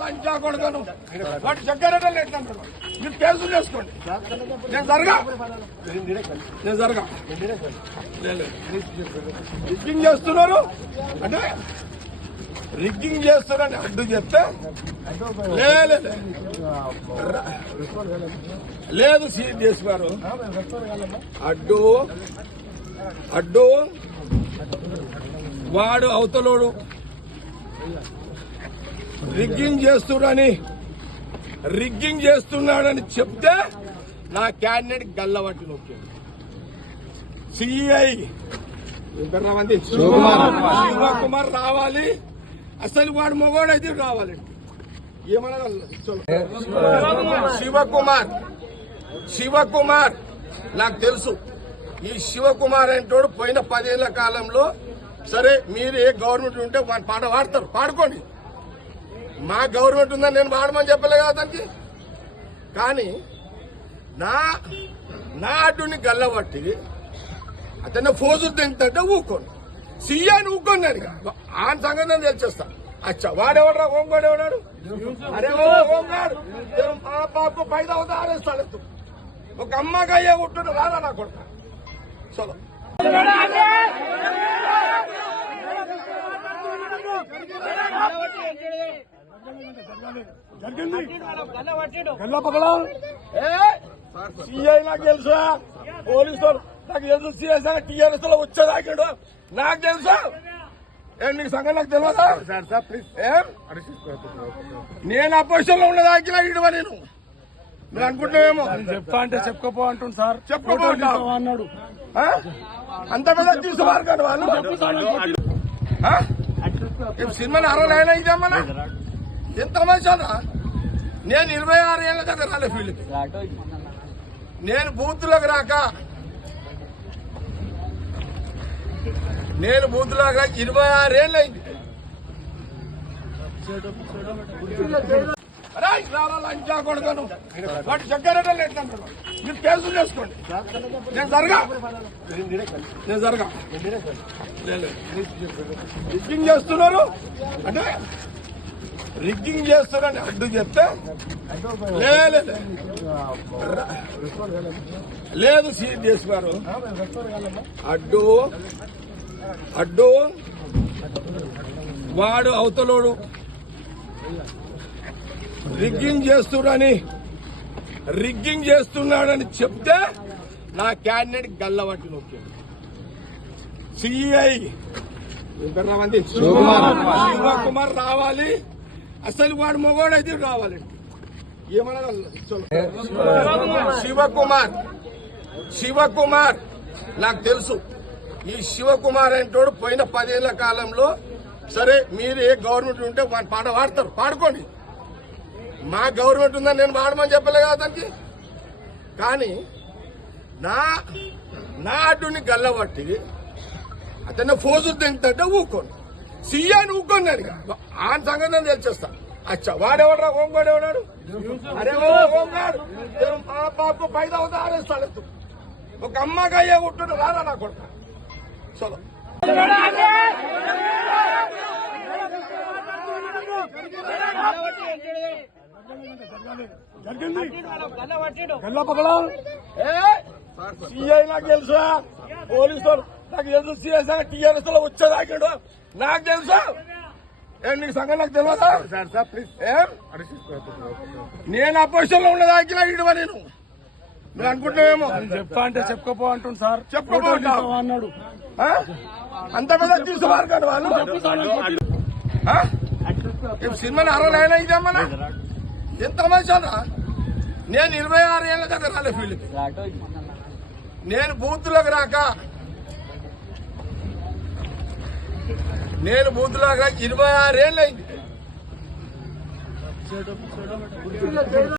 లంచా కొడుకను వాటి చక్కెరటలు ఎట్లంటారు మీరు కేసులు చేసుకోండి. నేను జరగా రిగ్గింగ్ చేస్తున్నారు అంటే రిగ్గింగ్ చేస్తున్నారని అడ్డు చెప్తే లేదు సిఎస్ గారు అడ్డు అడ్డు వాడు అవతలోడు రిగ్గింగ్ చేస్తున్నాడని చెప్తే నా క్యాండిడేట్ గల్లబట్టి నొక్కాడు. సిఐ శివకుమార్ రావాలి. అసలు వాడు మగవాడైతే రావాలండి. ఏమన్నా శివకుమార్ నాకు తెలుసు. ఈ శివకుమార్ అంటోడు పోయిన 10 ఏళ్ల కాలంలో సరే మీరు ఏ గవర్నమెంట్ ఉంటే వాడి పాట పాడతారు, పాడుకోండి. మా గవర్నమెంట్ ఉందని నేను పాడమని చెప్పలే కదా అతనికి. కానీ నా అడ్డుని గల్లబట్టి అతన్ని ఫోజులు తింటే ఊకోండి. సీఎని ఊకోండి. నేను ఆయన సంగతి నేను తెలిచేస్తా. అచ్చా వాడెవడరా హోంగాడు ఎవడాడు? అరే హోంగాడు బాబు 5 అవుతా ఆరేస్తాడు. ఒక అమ్మగా అయ్యే ఉంటుండే రాదా నా కొడుక. చలో సిఐ నాకు తెలుసా, పోలీసు నాకు తెలుసు. సిఐ టీఆర్ఎస్ లో వచ్చేదాకాడు నాకు తెలుసా. నీకు సంగతి నాకు తెలియదా? నేను అపోజిషన్ లో ఉన్నదాకినా ఇడువా నేను. మీరు అనుకుంటున్నావేమో చెప్తా అంటే చెప్పుకోపో అంటుంది సార్. చెప్పుకోపో అన్నాడు. అంత పెద్ద తీసుకున్నారు కానీ వాళ్ళు సినిమాని 60 అయినా ఇదేమన్నా ఎంత మంచిదా. నేను 26 ఏళ్ళ కదా రాలే ఫీల్డ్కి. నేను బూత్లోకి రాక 26 ఏళ్ళు అయింది. లంచా కొడుకను వాటి చక్కెరటలు ఎట్లంటారు మీరు కేసులు చేసుకోండి. నేను జరగా రిగ్గింగ్ చేస్తున్నారు అంటే రిగ్గింగ్ చేస్తున్నారని అడ్డు చెప్తే లేదు సిఎస్ గారు అడ్డు వాడు అవతలోడు రిగ్గింగ్ చేస్తున్నాడని చెప్తే నా క్యాండిడేట్ గల్లబట్టి నొక్కాడు. సిఐ శివకుమార్ రావాలి. అసలు వాడు మగవాడైతే రావాలండి. ఏమన్నా శివకుమార్ నాకు తెలుసు. ఈ శివకుమార్ అంటోడు పోయిన 10 ఏళ్ల కాలంలో సరే మీరు ఏ గవర్నమెంట్ ఉంటే వాడి పాట పాడతారు, పాడుకోండి. మా గవర్నమెంట్ ఉందని నేను పాడమని చెప్పలే కదా అతనికి. కానీ నా అడ్డుని గల్లబట్టి అతన్ని ఫోజులు తింటే ఊకోండి. సీఎని ఊకోండి. నేను ఆయన సంగతి నేను తెలిచేస్తా. అచ్చా వాడెవడరా హోంగాడు ఎవడాడు? అరే హోంగాడు బాబు 5 అవుతా ఆరేస్తాడు. ఒక అమ్మగా అయ్యే ఉంటుండే రాదా నా కొడుక. చలో సిఐ నాకు తెలుసా, పోలీసు నాకు తెలుసు. సిఐ టీఆర్ఎస్ లో వచ్చేదాకాడు నాకు తెలుసా. నీకు సంగతి నాకు తెలియదా? నేను అపోజిషన్ లో ఉన్నదాకినా ఇడువా నేను. మీరు అనుకుంటున్నావేమో చెప్తా అంటే చెప్పుకోపో అంటుంది సార్. చెప్పుకోపో అన్నాడు. అంత పెద్ద తీసుకున్నారు కానీ వాళ్ళు సినిమాని 60 అయినా ఇదేమన్నా ఎంత మంచిదా. నేను 26 ఏళ్ళ కదా రాలే ఫీల్డ్కి. నేను బూత్లోకి రాక 26 ఏళ్ళు అయింది.